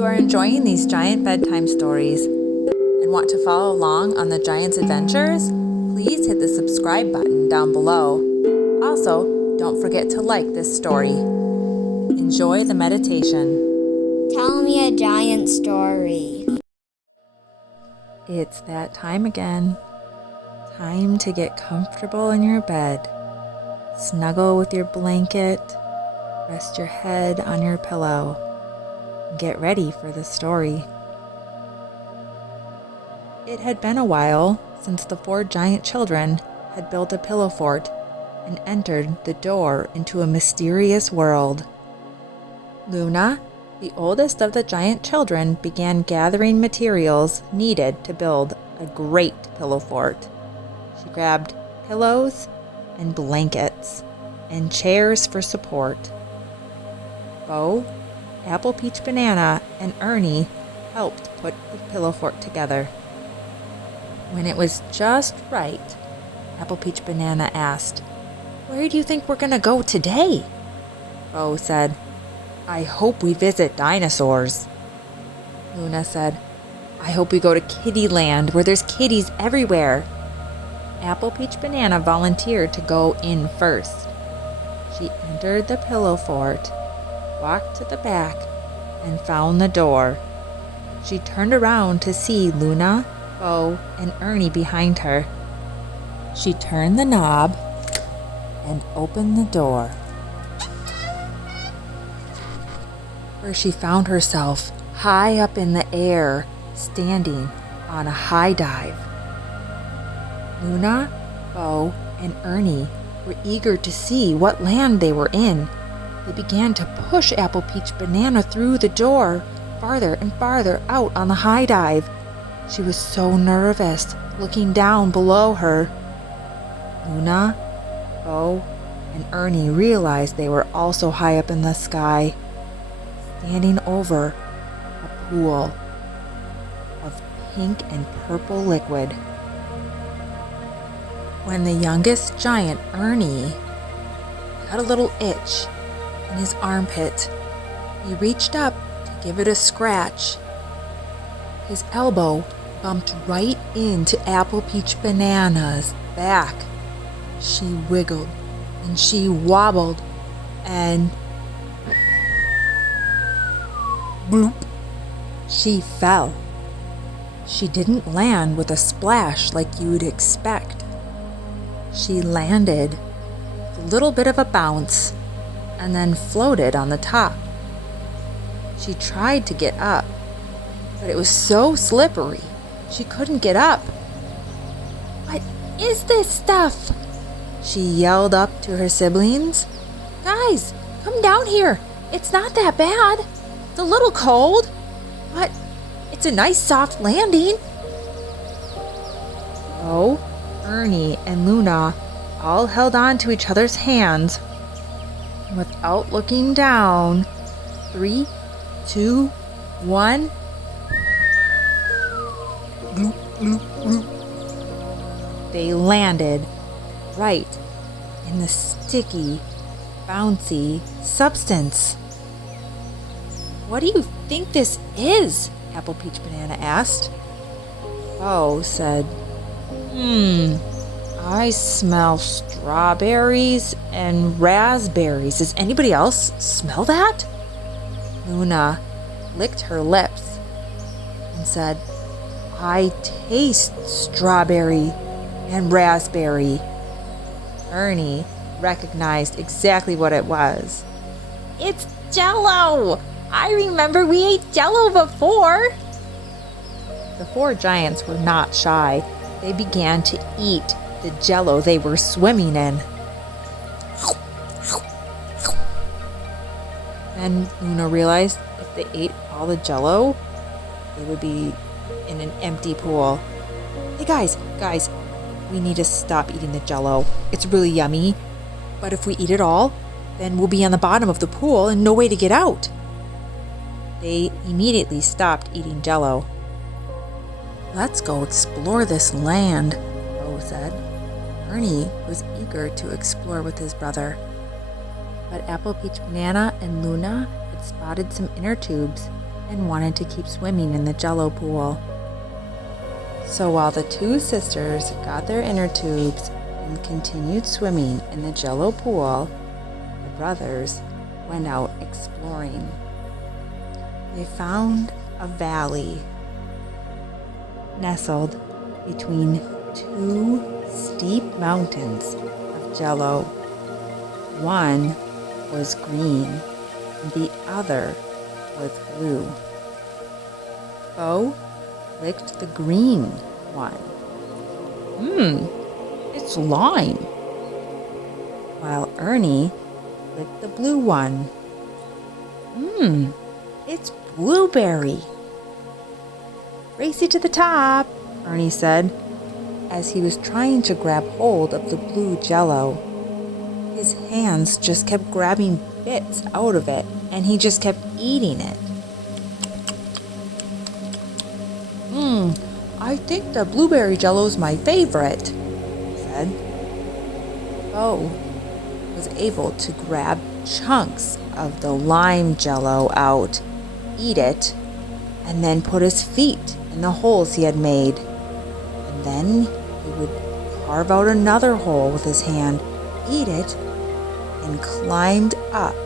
you are enjoying these giant bedtime stories and want to follow along on the giant's adventures, please hit the subscribe button down below. Also, don't forget to like this story. Enjoy the meditation. Tell me a giant story. It's that time again. Time to get comfortable in your bed. Snuggle with your blanket. Rest your head on your pillow. Get ready for the story. It had been a while since the 4 giant children had built a pillow fort and entered the door into a mysterious world. Luna, the oldest of the giant children, began gathering materials needed to build a great pillow fort. She grabbed pillows and blankets and chairs for support. Bo, Apple Peach Banana, and Ernie helped put the pillow fort together. When it was just right, Apple Peach Banana asked, "Where do you think we're going to go today?" Bo said, "I hope we visit dinosaurs." Luna said, "I hope we go to Kitty Land where there's kitties everywhere." Apple Peach Banana volunteered to go in first. She entered the pillow fort, walked to the back, and found the door. She turned around to see Luna, Bo, and Ernie behind her. She turned the knob and opened the door, where she found herself high up in the air, standing on a high dive. Luna, Bo, and Ernie were eager to see what land they were in. They began to push Apple Peach Banana through the door, farther and farther out on the high dive. She was so nervous, looking down below her. Luna, Bo, and Ernie realized they were also high up in the sky, standing over a pool of pink and purple liquid. When the youngest giant, Ernie, got a little itch in his armpit, he reached up to give it a scratch. His elbow bumped right into Apple Peach Banana's back. She wiggled and she wobbled and bloop, she fell. She didn't land with a splash like you would expect. She landed with a little bit of a bounce and then floated on the top. She tried to get up, but it was so slippery, she couldn't get up. "What is this stuff?" she yelled up to her siblings. "Guys, come down here. It's not that bad. It's a little cold, but it's a nice soft landing." Oh, Ernie and Luna all held on to each other's hands. Without looking down, 3, 2, 1. Bloop, bloop, bloop. They landed right in the sticky, bouncy substance. "What do you think this is?" Apple Peach Banana asked. Bo said, I smell strawberries and raspberries. Does anybody else smell that?" Luna licked her lips and said, "I taste strawberry and raspberry." Ernie recognized exactly what it was. "It's Jello! I remember we ate Jello before." The 4 giants were not shy. They began to eat the Jello they were swimming in. And Luna realized if they ate all the Jello, they would be in an empty pool. "Hey guys, we need to stop eating the Jello. It's really yummy, but if we eat it all, then we'll be on the bottom of the pool and no way to get out." They immediately stopped eating Jello. "Let's go explore this land," Bo said. Ernie was eager to explore with his brother. But Apple Peach Banana and Luna had spotted some inner tubes and wanted to keep swimming in the Jello pool. So while the two sisters got their inner tubes and continued swimming in the Jello pool, the brothers went out exploring. They found a valley nestled between two steep mountains of Jello. One was green and the other was blue. Bo licked the green one. It's lime. While Ernie licked the blue one. It's blueberry. Race you to the top, Ernie said, as he was trying to grab hold of the blue Jello. His hands just kept grabbing bits out of it, and he just kept eating it. I think the blueberry Jello's my favorite, he said. Bo was able to grab chunks of the lime Jello out, eat it, and then put his feet in the holes he had made. And then he would carve out another hole with his hand, eat it, and climbed up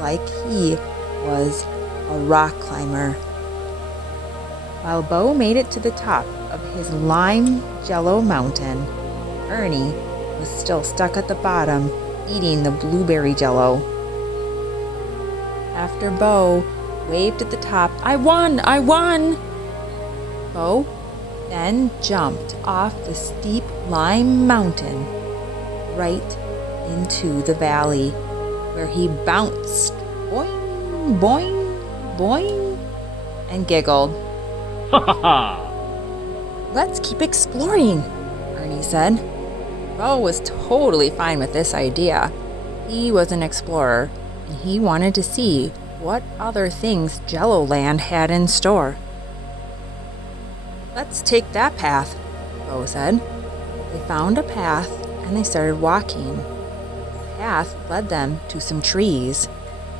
like he was a rock climber. While Bo made it to the top of his lime Jello mountain, Ernie was still stuck at the bottom, eating the blueberry Jello. After Bo waved at the top, I won! Bo then jumped off the steep lime mountain right into the valley, where he bounced, boing, boing, boing, and giggled. Ha ha ha! Let's keep exploring, Ernie said. Bo was totally fine with this idea. He was an explorer, and he wanted to see what other things Jello Land had in store. Let's take that path, Bo said. They found a path and they started walking. The path led them to some trees.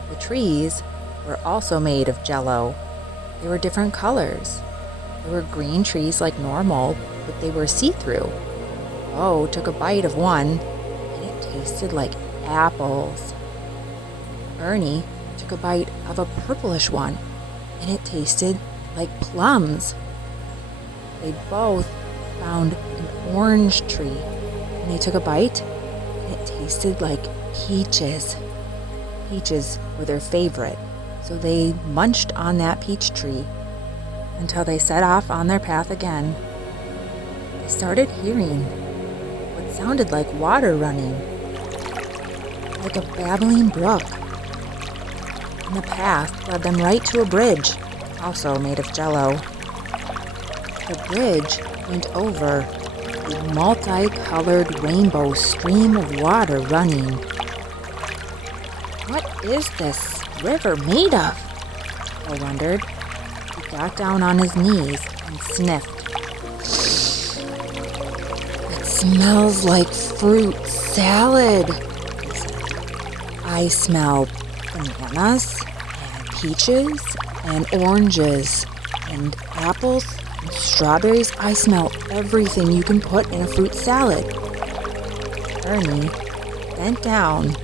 The trees were also made of Jello. They were different colors. There were green trees like normal, but they were see-through. Bo took a bite of one, and it tasted like apples. Ernie took a bite of a purplish one, and it tasted like plums. They both found an orange tree, and they took a bite, and it tasted like peaches. Peaches were their favorite, so they munched on that peach tree until they set off on their path again. They started hearing what sounded like water running, like a babbling brook. And the path led them right to a bridge, also made of Jello. The bridge went over a multicolored rainbow stream of water running. What is this river made of? I wondered. He got down on his knees and sniffed. It smells like fruit salad. I smell bananas and peaches and oranges and apples and strawberries. I smell everything you can put in a fruit salad. Ernie bent down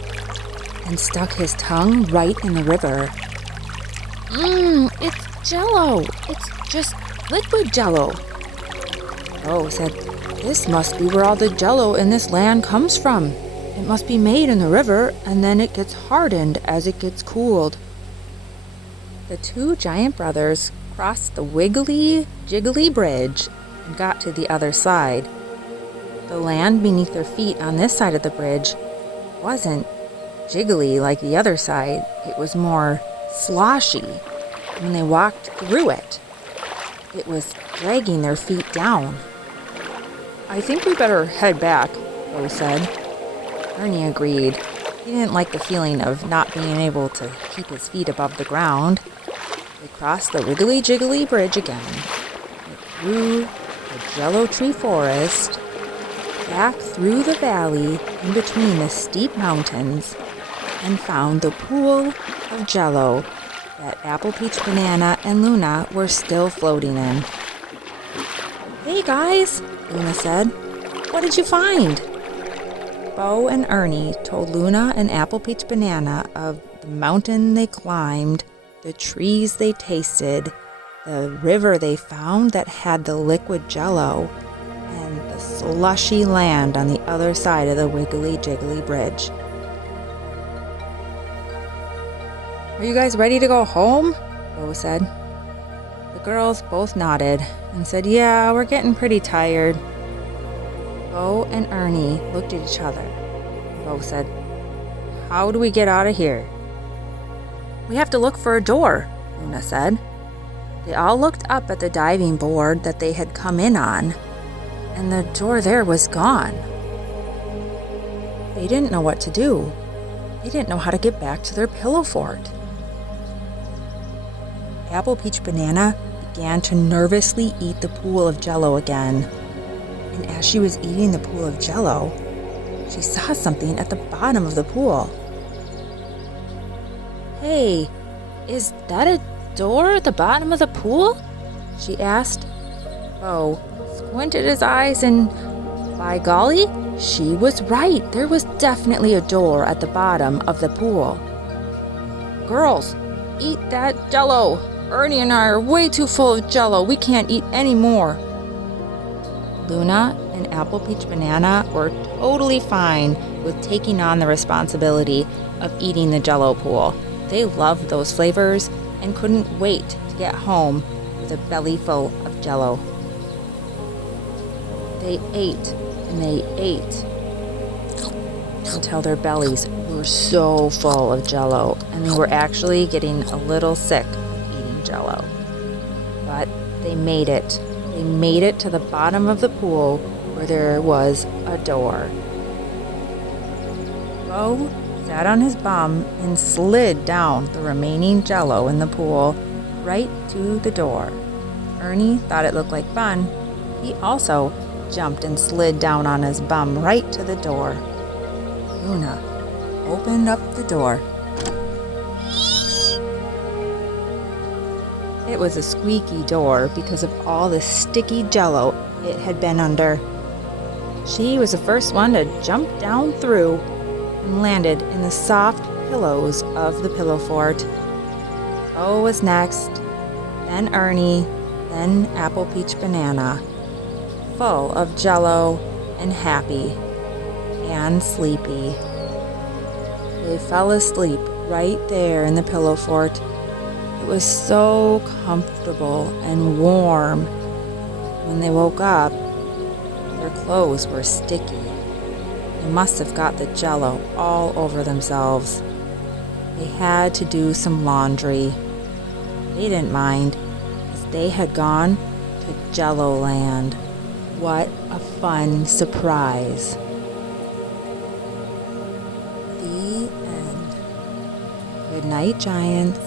and stuck his tongue right in the river. It's Jello. It's just liquid Jello. Oh, said, this must be where all the Jello in this land comes from. It must be made in the river, and then it gets hardened as it gets cooled. The two giant brothers crossed the wiggly, jiggly bridge and got to the other side. The land beneath their feet on this side of the bridge wasn't jiggly like the other side. It was more sloshy when they walked through it. It was dragging their feet down. I think we better head back, Bo said. Ernie agreed. He didn't like the feeling of not being able to keep his feet above the ground. They crossed the wiggly jiggly bridge again, through the Jello tree forest, back through the valley in between the steep mountains, and found the pool of Jello that Apple, Peach, Banana, and Luna were still floating in. "Hey guys," Luna said. "What did you find?" Bo and Ernie told Luna and Apple, Peach, Banana of the mountain they climbed, the trees they tasted, the river they found that had the liquid Jello, and the slushy land on the other side of the wiggly jiggly bridge. "Are you guys ready to go home?" Bo said. The girls both nodded and said, "Yeah, we're getting pretty tired." Bo and Ernie looked at each other. Bo said, "How do we get out of here?" "We have to look for a door," Luna said. They all looked up at the diving board that they had come in on, and the door there was gone. They didn't know what to do. They didn't know how to get back to their pillow fort. Apple, Peach, Banana began to nervously eat the pool of Jello again. And as she was eating the pool of Jello, she saw something at the bottom of the pool. "Hey, is that a door at the bottom of the pool?" she asked. Bo squinted his eyes and, by golly, she was right. There was definitely a door at the bottom of the pool. "Girls, eat that Jello. Ernie and I are way too full of Jello. We can't eat any more." Luna and Apple, Peach, Banana were totally fine with taking on the responsibility of eating the Jello pool. They loved those flavors and couldn't wait to get home with a belly full of Jello. They ate and they ate until their bellies were so full of Jello and they were actually getting a little sick of eating Jello. But they made it. They made it to the bottom of the pool where there was a door. Bo sat on his bum and slid down the remaining Jello in the pool right to the door. Ernie thought it looked like fun. He also jumped and slid down on his bum right to the door. Luna opened up the door. It was a squeaky door because of all the sticky Jello it had been under. She was the first one to jump down through and landed in the soft pillows of the pillow fort. Bo was next, then Ernie, then Apple, Peach, Banana, full of Jello and happy and sleepy. They fell asleep right there in the pillow fort. It was so comfortable and warm. When they woke up, their clothes were sticky. They must have got the Jello all over themselves. They had to do some laundry. They didn't mind, because they had gone to Jello Land. What a fun surprise. The end. Good night, Giants.